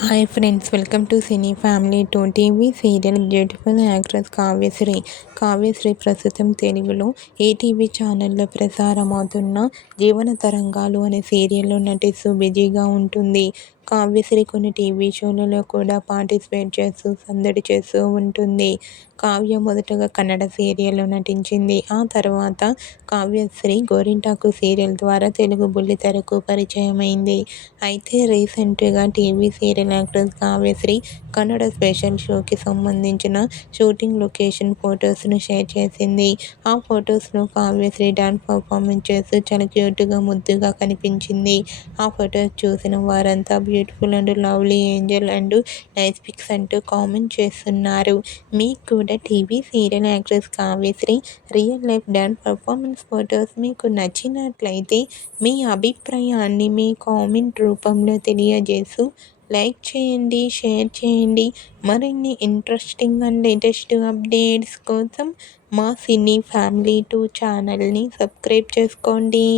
Hi friends, welcome to cine family 2 TV serial beautiful actress Kavyasri. Kavyasri ప్రస్తుతం తెలుగులో ETV ఛానల్లో ప్రసారమవుతున్న జీవన తరంగాలు అనే సీరియల్లో నటిస్తూ బిజీగా ఉంటుంది. కావ్యశ్రీ కొన్ని టీవీ షోలలో కూడా పార్టిసిపేట్ చేస్తూ సందడి చేస్తూ ఉంటుంది. కావ్య మొదటగా కన్నడ సీరియల్లో నటించింది. ఆ తర్వాత కావ్యశ్రీ గోరింటాకు సీరియల్ ద్వారా తెలుగు బుల్లితెరకు పరిచయమైంది. అయితే రీసెంట్గా TV serial actress Kavyasri Kannada special షోకి సంబంధించిన షూటింగ్ లొకేషన్ ఫొటోస్ను షేర్ చేసింది. ఆ ఫొటోస్లో కావ్యశ్రీ డాన్స్ పర్ఫార్మెన్స్ చేస్తూ చాలా క్యూట్గా ముద్దుగా కనిపించింది. ఆ ఫొటోస్ చూసిన వారంతా beautiful and lovely angel and nice pics అంటూ కామెంట్ చేస్తున్నారు. మీకు కూడా TV serial actress Kavyasri real life dance performance photos మీకు నచ్చినట్లయితే మీ అభిప్రాయాన్ని మీ కామెంట్ రూపంలో తెలియజేస్తూ లైక్ చేయండి, షేర్ చేయండి. మరిన్ని ఇంట్రెస్టింగ్ అండ్ లేటెస్ట్ అప్డేట్స్ కోసం మా సినీ ఫ్యామిలీ 2 ఛానల్ని సబ్స్క్రైబ్ చేసుకోండి.